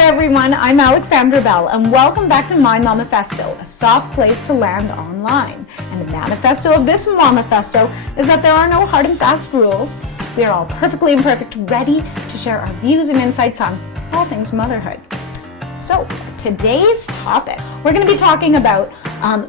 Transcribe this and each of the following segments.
Hi everyone, I'm Alexandra Bell and welcome back to My Momifesto, a soft place to land online. And the manifesto of this Momifesto is that there are no hard and fast rules. We are all perfectly imperfect, ready to share our views and insights on all things motherhood. So, today's topic, we're going to be talking about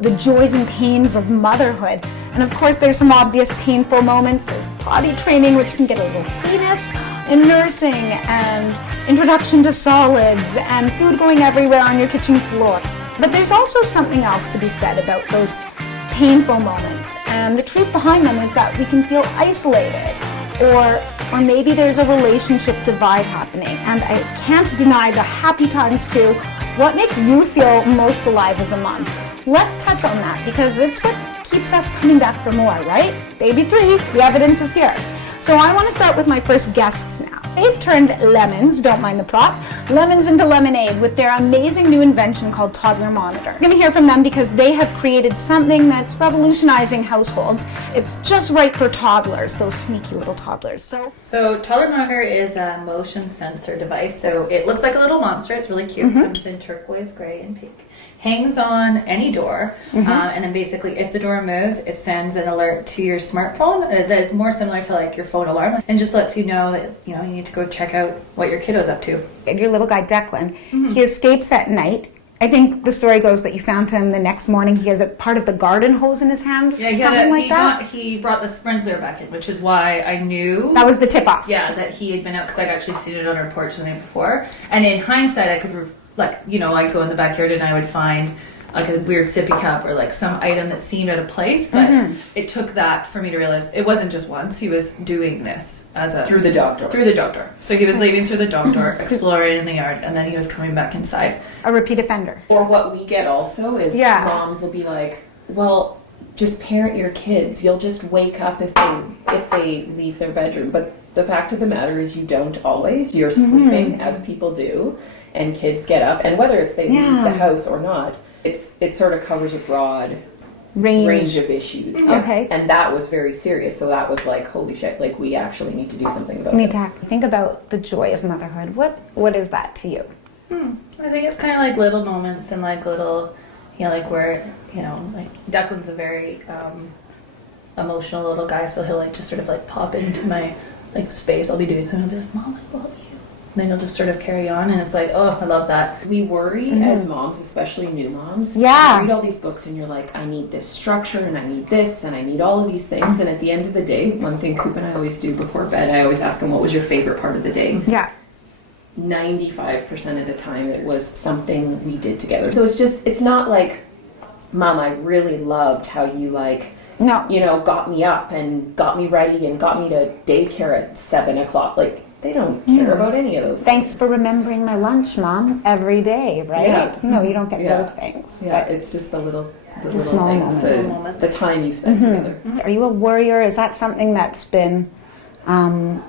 the joys and pains of motherhood. And of course, there's some obvious painful moments. There's potty training, which can get a little heinous, and nursing, and introduction to solids, and food going everywhere on your kitchen floor. But there's also something else to be said about those painful moments. And the truth behind them is that we can feel isolated, or maybe there's a relationship divide happening. And I can't deny the happy times too. What makes you feel most alive as a mom? Let's touch on that because it's what keeps us coming back for more, right? Baby 3, the evidence is here. So I want to start with my first guests now. They've turned lemons, don't mind the prop, lemons into lemonade with their amazing new invention called Toddler Monitor. We're going to hear from them because they have created something that's revolutionizing households. It's just right for toddlers, those sneaky little toddlers. So Toddler Monitor is a motion sensor device. So it looks like a little monster. It's really cute. Comes in turquoise, gray, and pink. Hangs on any door, and then basically if the door moves, it sends an alert to your smartphone that is more similar to like your phone alarm, and just lets you know that you need to go check out what your kiddo's up to. And your little guy Declan, he escapes at night. I think the story goes that you found him the next morning. He has a part of the garden hose in his hand. Yeah, he brought the sprinkler back in, which is why I knew that was the tip off. Yeah, that he had been out because I'd actually seen it on our porch the night before. And in hindsight, I could. I'd go in the backyard and I would find like a weird sippy cup or like some item that seemed out of place, but it took that for me to realize it wasn't just once. He was doing this through the dog door. So he was leaving through the dog door, exploring in the yard, and then he was coming back inside. A repeat offender. Or what we get also is moms will be like, well, just parent your kids. You'll just wake up if they leave their bedroom. But the fact of the matter is you don't always. You're sleeping as people do. And kids get up, and whether it's they leave the house or not, it sort of covers a broad range of issues. Okay. And that was very serious. So that was like, holy shit, like we actually need to do something about this. Think about the joy of motherhood. What is that to you? I think it's kind of like little moments and like little, like where, like Declan's a very emotional little guy, so he'll like just sort of like pop into my like space. I'll be doing something, I'll be like, Mom, I love you. And then you'll just sort of carry on, and it's like, oh, I love that. We worry as moms, especially new moms. Yeah. You read all these books and you're like, I need this structure, and I need this, and I need all of these things. And at the end of the day, one thing Coop and I always do before bed, I always ask him, what was your favorite part of the day? Yeah. 95% of the time it was something we did together. So it's not like, Mom, I really loved how you got me up and got me ready and got me to daycare at 7 o'clock. Like, they don't care about any of those Thanks things. for remembering my lunch, Mom, every day, right? Yeah. No, you don't get those things. Yeah, it's just the little small things, moments. the time you spend together. Are you a worrier? Is that something that's been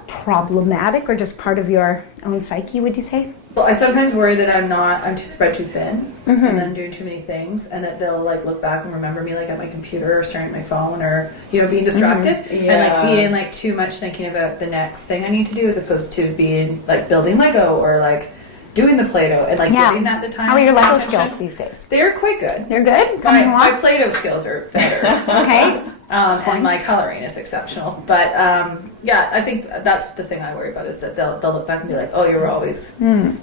problematic or just part of your own psyche, would you say? Well, I sometimes worry that I'm too spread too thin, and I'm doing too many things, and that they'll like look back and remember me like at my computer or staring at my phone or being distracted and like being like too much thinking about the next thing I need to do as opposed to being like building Lego or like doing the Play-Doh and like giving that the time. How are your Lego skills these days? They're quite good. They're good? My Play-Doh skills are better. Okay. And my coloring is exceptional. But I think that's the thing I worry about is that they'll look back and be like, oh, you were always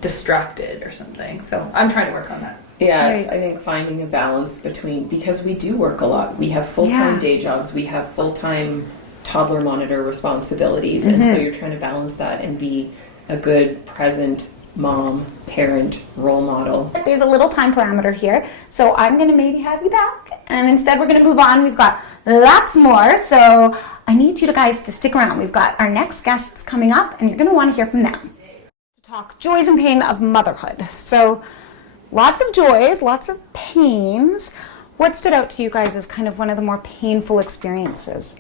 distracted or something. So I'm trying to work on that. Yeah, I think finding a balance because we do work a lot. We have full-time day jobs. We have full-time toddler monitor responsibilities. And so you're trying to balance that and be a good, present mom, parent, role model. There's a little time parameter here, so I'm going to maybe have you back, and instead we're going to move on. We've got lots more, so I need you guys to stick around. We've got our next guests coming up, and you're going to want to hear from them. Talk joys and pain of motherhood. So lots of joys, lots of pains. What stood out to you guys as kind of one of the more painful experiences?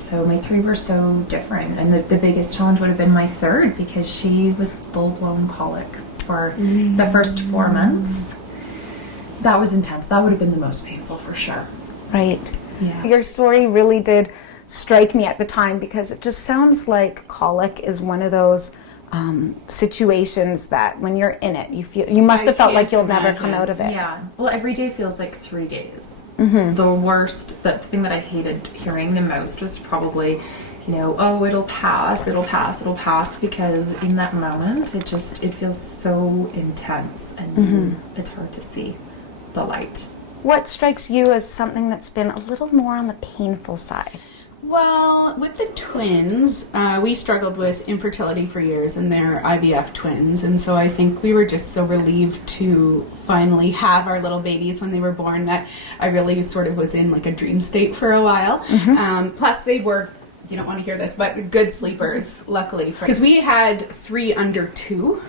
So my 3 were so different, and the biggest challenge would have been my 3rd because she was full-blown colic for the first 4 months. That was intense. That would have been the most painful for sure. Right. Yeah. Your story really did strike me at the time because it just sounds like colic is one of those situations that when you're in it, you must have felt like you'll never come out of it? Yeah. Well, every day feels like 3 days. The worst, the thing that I hated hearing the most was probably, oh, it'll pass, because in that moment, it feels so intense and it's hard to see the light. What strikes you as something that's been a little more on the painful side? Well, with the twins, we struggled with infertility for years, and they're IVF twins, and so I think we were just so relieved to finally have our little babies when they were born that I really sort of was in like a dream state for a while. Plus they were, you don't want to hear this, but good sleepers, luckily. Because we had 3 under 2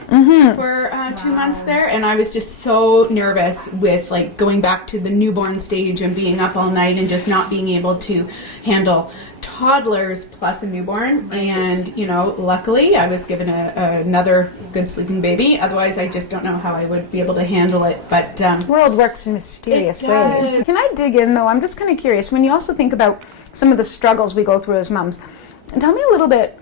for 2 months there, and I was just so nervous with like going back to the newborn stage and being up all night and just not being able to handle toddlers plus a newborn. And luckily I was given another good sleeping baby. Otherwise I just don't know how I would be able to handle it. But the world works in mysterious ways. Can I dig in though? I'm just kind of curious, when you also think about some of the struggles we go through as moms, tell me a little bit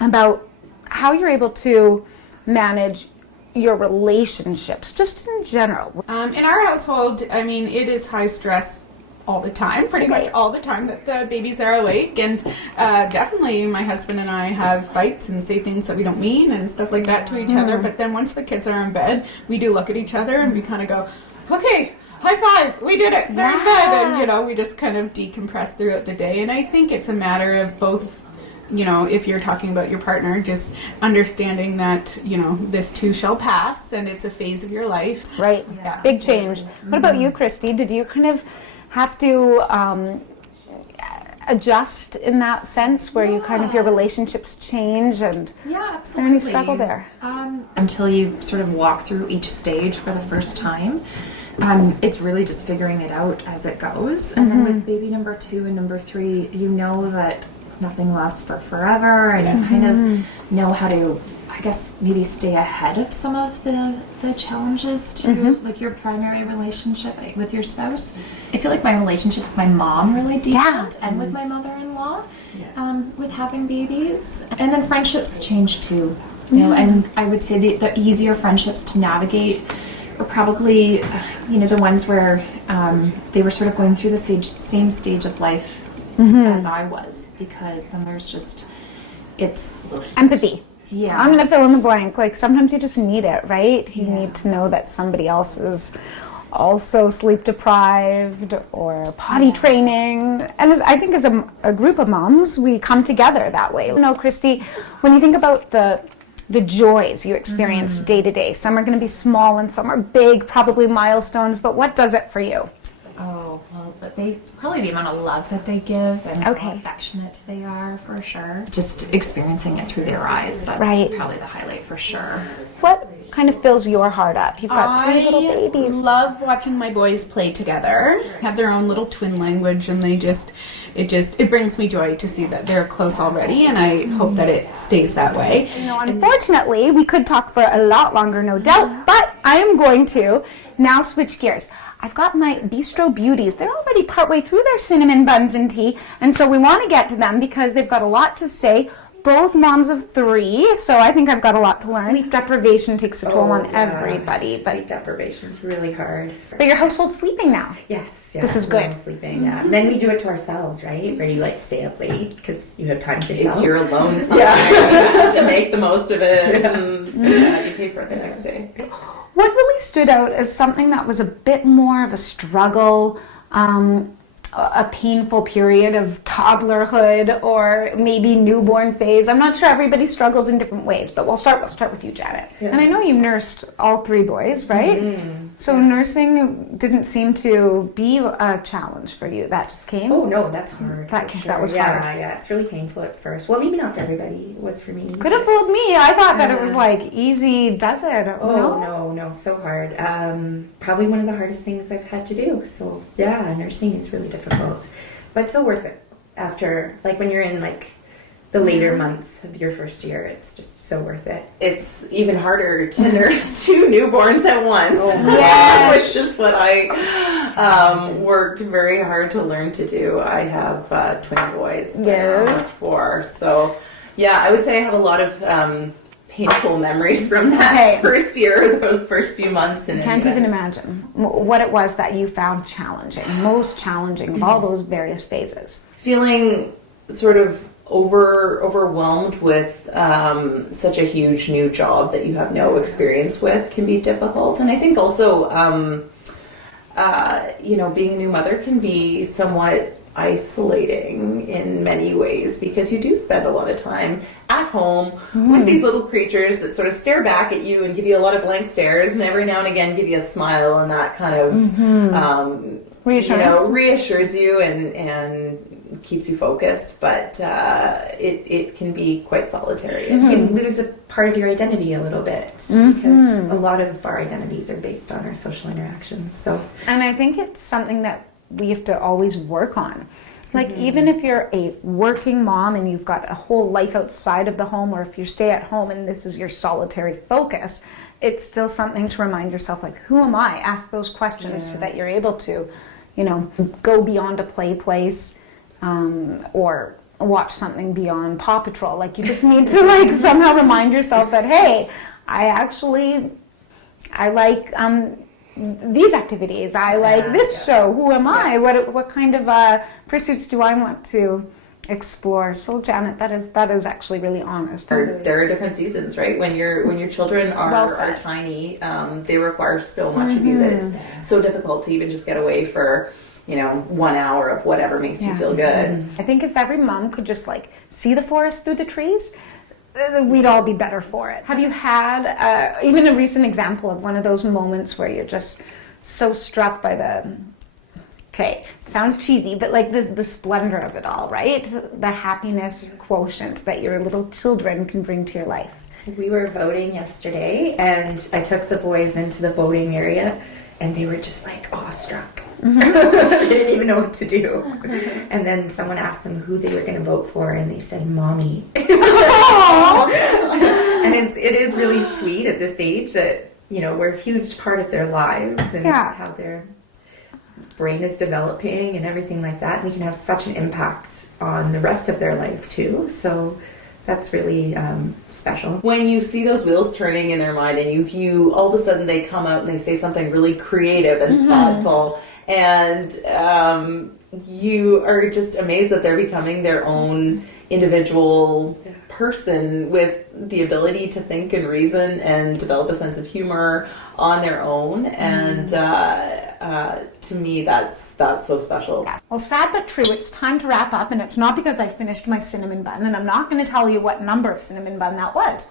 about how you're able to manage your relationships just in general. In our household, I mean, it is high stress all the time, pretty much all the time that the babies are awake, and definitely my husband and I have fights and say things that we don't mean and stuff like that to each other, but then once the kids are in bed, we do look at each other and we kind of go, okay, high five, we did it, they're in bed, and we just kind of decompress throughout the day. And I think it's a matter of both, if you're talking about your partner, just understanding that, this too shall pass and it's a phase of your life. Right, big change. What about you, Christy? Did you kind of have to adjust in that sense where you kind of your relationships change, and absolutely. Is there any struggle there? Until you sort of walk through each stage for the first time, it's really just figuring it out as it goes. And then with baby number 2 and number 3, you know that nothing lasts for forever, and you kind of know how to, I guess, maybe stay ahead of some of the challenges to like your primary relationship with your spouse. I feel like my relationship with my mom really deepened, and with my mother-in-law, with having babies. And then friendships change too, and I would say the easier friendships to navigate are probably, the ones where they were sort of going through the same stage of life as I was, because then there's just, it's empathy. Yeah. I'm going to fill in the blank. Like, sometimes you just need it, right? You need to know that somebody else is also sleep deprived or potty training. And I think as a group of moms, we come together that way. Christy, when you think about the joys you experience day to day, some are going to be small and some are big, probably milestones, but what does it for you? Oh, well, but probably the amount of love that they give and how affectionate they are, for sure. Just experiencing it through their eyes, that's probably the highlight for sure. What kind of fills your heart up? You've got 3 little babies. I love watching my boys play together, have their own little twin language, and it brings me joy to see that they're close already, and I hope that it stays that way. Unfortunately, we could talk for a lot longer, no doubt, but I am going to now switch gears. I've got my Bistro Beauties. They're already partway through their cinnamon buns and tea, and so we want to get to them because they've got a lot to say. Both moms of 3, so I think I've got a lot to learn. Sleep deprivation takes a toll on everybody. But sleep deprivation is really hard. But your household's sleeping now. Yes, this is good. Sleeping, And then we do it to ourselves, right? Where you stay up late because you have time to yourself. It's your alone time. You have to make the most of it. And, you pay for it the next day. What really stood out as something that was a bit more of a struggle, a painful period of toddlerhood or maybe newborn phase? I'm not sure, everybody struggles in different ways, but we'll start with you, Janet. Yeah. And I know you nursed all 3 boys, right? Mm-hmm. So nursing didn't seem to be a challenge for you. That just came? Oh no, that's hard. That was hard. Yeah, it's really painful at first. Well, maybe not for everybody. It was for me. Could have fooled me. I thought that it was easy does it. No, so hard. Probably one of the hardest things I've had to do. So yeah, nursing is really difficult, but so worth it. After, when you're in the later months of your first year, it's just so worth it. It's even harder to nurse 2 newborns at once, which is what I worked very hard to learn to do. I have twin boys. They're almost 4, so yeah, I would say I have a lot of painful memories from that first year, those first few months. And Can't even imagine what it was that you found challenging, most challenging of all those various phases. Feeling sort of overwhelmed with such a huge new job that you have no experience with can be difficult. And I think also, being a new mother can be somewhat isolating in many ways because you do spend a lot of time at home with these little creatures that sort of stare back at you and give you a lot of blank stares, and every now and again give you a smile, and that kind of reassures you and keeps you focused. But it can be quite solitary. You can lose a part of your identity a little bit because a lot of our identities are based on our social interactions. So, and I think it's something that we have to always work on. Like even if you're a working mom and you've got a whole life outside of the home, or if you stay at home and this is your solitary focus, it's still something to remind yourself, like, who am I? Ask those questions so that you're able to, go beyond a play place, or watch something beyond Paw Patrol. Like, you just need to somehow remind yourself that, hey, I like these activities. I like this show. Who am I? What kind of pursuits do I want to explore? So, Janet, that is actually really honest. There are different seasons, right? When your children are tiny, they require so much of you that it's so difficult to even just get away for 1 hour of whatever makes you feel good. I think if every mom could just see the forest through the trees, we'd all be better for it. Have you had even a recent example of one of those moments where you're just so struck by it sounds cheesy, but the splendor of it all, right? The happiness quotient that your little children can bring to your life. We were voting yesterday, and I took the boys into the voting area, and they were just awestruck. They didn't even know what to do. And then someone asked them who they were going to vote for, and they said, "Mommy." And it is really sweet at this age that, we're a huge part of their lives and how their brain is developing and everything like that. We can have such an impact on the rest of their life too. So that's really special. When you see those wheels turning in their mind, and you all of a sudden they come out and they say something really creative and thoughtful, and you are just amazed that they're becoming their own individual person with the ability to think and reason and develop a sense of humor on their own. And to me, that's so special. Well, sad but true, it's time to wrap up, and it's not because I finished my cinnamon bun, and I'm not going to tell you what number of cinnamon bun that was.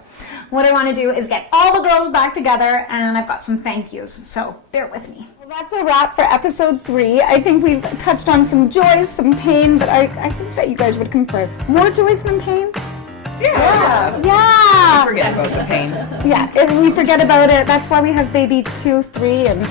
What I want to do is get all the girls back together, and I've got some thank yous, so bear with me. Well, that's a wrap for episode 3. I think we've touched on some joys, some pain, but I think that you guys would confirm more joys than pain. Yeah. Yeah. Forget about the pain. Yeah, if we forget about it. That's why we have baby 2, 3, and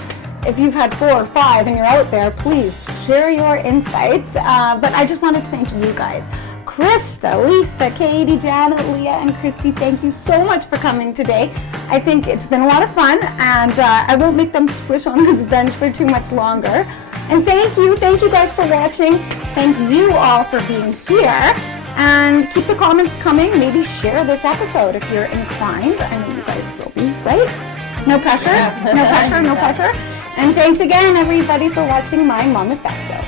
if you've had 4 or 5 and you're out there, please share your insights. But I just want to thank you guys. Krista, Lisa, Katie, Janet, Leah, and Christy, thank you so much for coming today. I think it's been a lot of fun, and I won't make them squish on this bench for too much longer. And thank you guys for watching. Thank you all for being here. And keep the comments coming. Maybe share this episode if you're inclined. I know you guys will be, right? No pressure? No pressure, no pressure. And thanks again, everybody, for watching My Momifesto.